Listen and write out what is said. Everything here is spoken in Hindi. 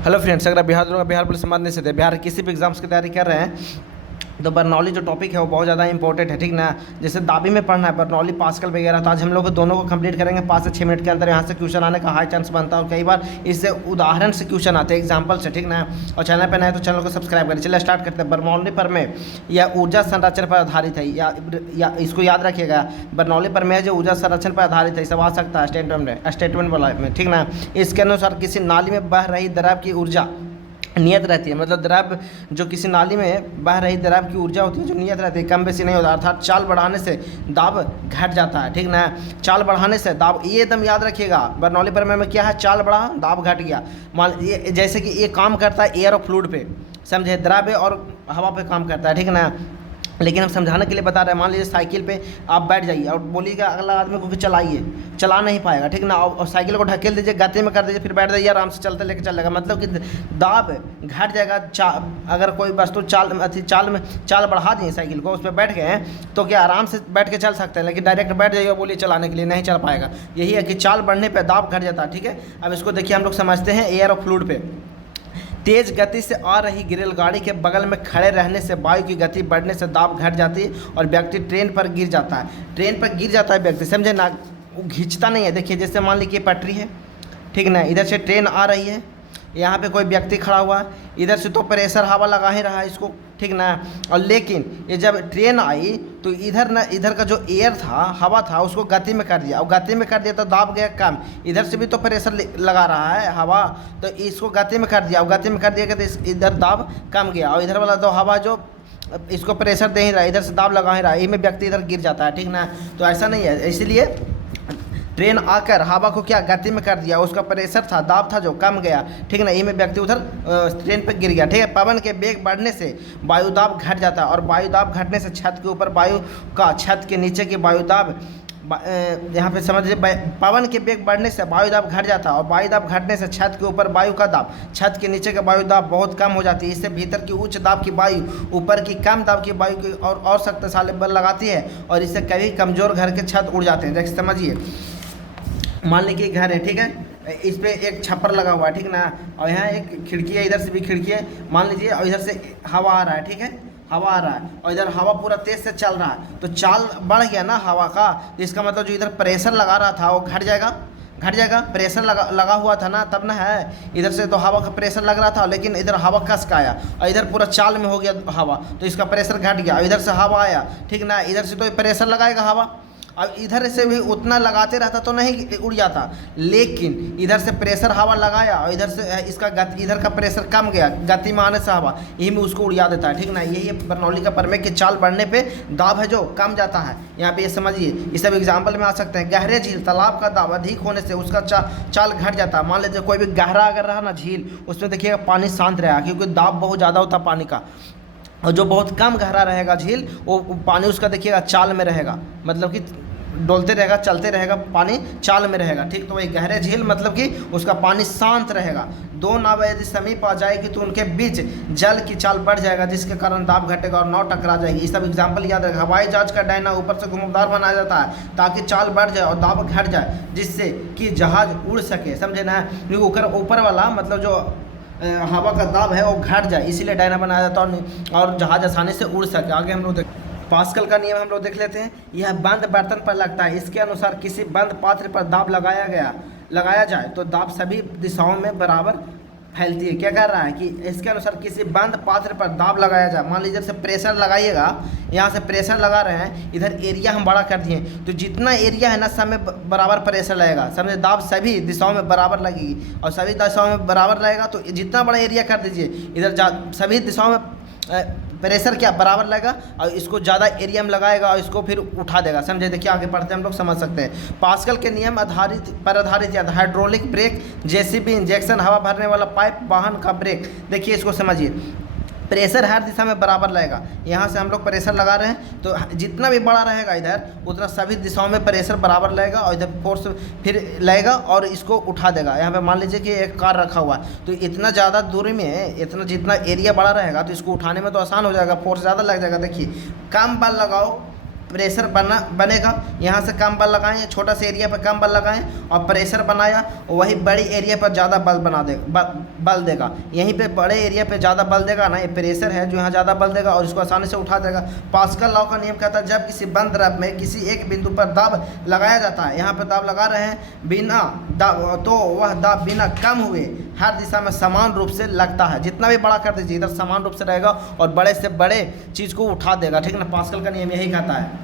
हेलो फ्रेंड्स, अगर आप बिहार पुलिस संबंधित से थे, बिहार किसी भी एग्जाम्स की तैयारी कर रहे हैं तो बर्नौली जो टॉपिक है वो बहुत ज़्यादा इंपॉर्टेंट है, ठीक ना। जैसे दाबी में पढ़ना है बर्नौली पास्कल वगैरह, तो आज हम लोग दोनों को कंप्लीट करेंगे 5 से 6 मिनट के अंदर। यहाँ से क्वेश्चन आने का हाई चांस बनता है और कई बार इससे उदाहरण से क्वेश्चन आते हैं, एग्जाम्पल से, ठीक ना। और चैनल पर नए तो चैनल को सब्सक्राइब करें। चलिए स्टार्ट करते हैं। बर्नौली प्रमेय यह ऊर्जा संरक्षण पर आधारित है, या इसको याद रखिएगा। बर्नौली प्रमेय जो ऊर्जा संरक्षण पर आधारित है, सब आ सकता है स्टेटमेंट वाला में, ठीक ना। इसके अनुसार किसी नाली में बह रही द्रव की ऊर्जा नियत रहती है, मतलब द्रव जो किसी नाली में बह रही द्रव की ऊर्जा होती है जो नियत रहती है, कम बेसी नहीं होता, अर्थात चाल बढ़ाने से दाब घट जाता है, ठीक ना। चाल बढ़ाने से दाब, ये एकदम याद रखिएगा। बर्नौली प्रमेय में क्या है, चाल बढ़ा दाब घट गया। मान ये जैसे कि ये काम करता है एयर और फ्लूइड पे, समझे, द्रव्य और हवा पे काम करता है, ठीक ना। लेकिन हम समझाने के लिए बता रहे हैं। मान लीजिए साइकिल पे आप बैठ जाइए और बोलिएगा अगला आदमी को कि चलाइए, चला नहीं पाएगा, ठीक ना। और साइकिल को ढकेल दीजिए, गति में कर दीजिए, फिर बैठ जाइए, आराम से चलते लेके चलेगा, मतलब कि दाब घट जाएगा। अगर कोई वस्तु चाल बढ़ा दिए, साइकिल को उस पर बैठ गए हैं तो क्या आराम से बैठ के चल सकते हैं, लेकिन डायरेक्ट बैठ जाइए बोलिए चलाने के लिए, नहीं चल पाएगा। यही है कि चाल बढ़ने पर दाब घट जाता है, ठीक है। अब इसको देखिए, हम लोग समझते हैं एयर और फ्लूइड पे। तेज गति से आ रही रेलगाड़ी के बगल में खड़े रहने से वायु की गति बढ़ने से दाब घट जाती है और व्यक्ति ट्रेन पर गिर जाता है। ट्रेन पर गिर जाता है व्यक्ति, समझे ना, वो खींचता नहीं है। देखिए जैसे मान लीजिए पटरी है, ठीक ना, इधर से ट्रेन आ रही है, यहाँ पे कोई व्यक्ति खड़ा हुआ है, इधर से तो प्रेशर हवा लगा ही रहा है इसको, ठीक ना। और लेकिन ये जब ट्रेन आई तो इधर का जो एयर था, हवा था, उसको गति में कर दिया, और गति में कर दिया तो दाब गया कम। इधर से भी तो प्रेशर लगा रहा है हवा, तो इसको गति में कर दिया, और गति में कर दिया तो इधर दाब कम गया, और इधर वाला तो हवा जो इसको प्रेशर दे ही रहा है, इधर से दाब लगा ही रहा है, में व्यक्ति इधर गिर जाता है, ठीक ना। तो ऐसा नहीं है, इसलिए ट्रेन आकर हवा को क्या गति में कर दिया, उसका प्रेशर था, दाब था जो कम गया, ठीक ना। में व्यक्ति उधर ट्रेन पर गिर गया, ठीक है। पवन के वेग बढ़ने से वायुदाब घट जाता है, और वायुदाब घटने से छत के ऊपर वायु का, छत के नीचे की वायुदाब, यहाँ पे समझिए, पवन के वेग बढ़ने से वायुदाब घट जाता है, और वायुदाब घटने से छत के ऊपर वायु का दाब, छत के नीचे का वायुदाब बहुत कम हो जाती है। इससे भीतर की उच्च दाब की वायु ऊपर की कम दाब की वायु की और शक्तिशाली बल लगाती है, और इससे कभी कमज़ोर घर के छत उड़ जाते हैं। जैसे समझिए, मान लीजिए घर है, ठीक है, इस पर एक छप्पर लगा हुआ है, ठीक ना, और यहाँ एक खिड़की है, इधर से भी खिड़की है, मान लीजिए, और इधर से हवा आ रहा है, ठीक है, हवा आ रहा है, और इधर हवा पूरा तेज से चल रहा है, तो चाल बढ़ गया ना हवा का, तो इसका मतलब जो इधर प्रेशर लगा रहा था वो घट जाएगा। प्रेशर लगा हुआ था ना, तब ना है, इधर से तो हवा का प्रेशर लग रहा था, लेकिन इधर हवा कस का आया, और इधर पूरा चाल में हो गया हवा, तो इसका प्रेशर घट गया, और इधर से हवा आया, ठीक ना, इधर से तो प्रेशर लगाएगा हवा, अब इधर से भी उतना लगाते रहता तो नहीं उड़ जाता, लेकिन इधर से प्रेशर हवा लगाया, और इधर से इसका गति, इधर का प्रेशर कम गया, गति में आने से हवा, यही में उसको उड़ा देता है, ठीक ना। यही बर्नौली का प्रमेय कि चाल बढ़ने पे दाब है जो कम जाता है। यहाँ पे ये समझिए, ये सब एग्जाम्पल में आ सकते हैं। गहरे झील, तालाब का दाब अधिक होने से उसका चाल घट जाता है। मान लीजिए कोई भी गहरा अगर रहा ना झील, उसमें देखिएगा पानी शांत रहेगा, क्योंकि दाब बहुत ज़्यादा होता है पानी का। और जो बहुत कम गहरा रहेगा झील, वो पानी उसका देखिएगा चाल में रहेगा, मतलब कि डोलते रहेगा, चलते रहेगा, पानी चाल में रहेगा, ठीक। तो वही गहरे झील मतलब कि उसका पानी शांत रहेगा। दो नाव यदि समीप आ जाएगी तो उनके बीच जल की चाल बढ़ जाएगा, जिसके कारण दाब घटेगा और नाव टकरा जाएगी। ये सब एग्जाम्पल याद रखेगा। हवाई जहाज का डायना ऊपर से घुमावदार बनाया जाता है ताकि चाल बढ़ जाए और दाब घट जाए, जिससे कि जहाज उड़ सके, समझे ना। ऊपर वाला मतलब जो हवा का दाब है वो घट जाए, इसीलिए डायना बनाया जाता है और जहाज आसानी से उड़ सके। आगे हम लोग पास्कल का नियम हम लोग देख लेते हैं। यह बंद बर्तन पर लगता है। इसके अनुसार किसी बंद पात्र पर दाब लगाया जाए तो दाब सभी दिशाओं में बराबर फैलती है। क्या कर रहा है कि इसके अनुसार किसी बंद पात्र पर दाब लगाया जाए, मान लीजिए से प्रेशर लगाइएगा, यहाँ से प्रेशर लगा रहे हैं, इधर एरिया हम बड़ा कर दिए, तो जितना एरिया है ना सब में बराबर प्रेशर लगेगा, समझे। दाब सभी दिशाओं में बराबर लगेगी, और सभी दिशाओं में बराबर लगेगा तो जितना बड़ा एरिया कर दीजिए, इधर सभी दिशाओं में प्रेशर क्या बराबर लगेगा, और इसको ज़्यादा एरिया में लगाएगा और इसको फिर उठा देगा, समझे। देखिए आगे पढ़ते हैं, हम लोग समझ सकते हैं। पास्कल के नियम आधारित या हाइड्रोलिक ब्रेक, जेसीबी इंजेक्शन, हवा भरने वाला पाइप, वाहन का ब्रेक। देखिए इसको समझिए, प्रेशर हर दिशा में बराबर लगेगा। यहाँ से हम लोग प्रेशर लगा रहे हैं, तो जितना भी बड़ा रहेगा इधर, उतना सभी दिशाओं में प्रेशर बराबर लगेगा, और इधर फोर्स फिर लगेगा और इसको उठा देगा। यहाँ पे मान लीजिए कि एक कार रखा हुआ है, तो इतना ज़्यादा दूरी में, इतना जितना एरिया बड़ा रहेगा तो इसको उठाने में तो आसान हो जाएगा, फोर्स ज़्यादा लग जाएगा। देखिए कम बल लगाओ प्रेशर बनेगा। यहाँ से कम बल लगाएं, छोटा सा एरिया पर कम बल लगाएं और प्रेशर बनाया, वही बड़ी एरिया पर ज़्यादा बल देगा। यहीं पे बड़े एरिया पे ज़्यादा बल देगा ना, ये प्रेशर है जो यहाँ ज़्यादा बल देगा और इसको आसानी से उठा देगा। पास्कल लॉ का नियम कहता है जब किसी बंद द्रव में किसी एक बिंदु पर दाब लगाया जाता है, यहाँ पर दाब लगा रहे हैं बिना दाब, तो वह दाब बिना कम हुए हर दिशा में समान रूप से लगता है। जितना भी बड़ा कर दीजिए इधर समान रूप से रहेगा और बड़े से बड़े चीज़ को उठा देगा, ठीक ना। पास्कल का नियम यही कहता है।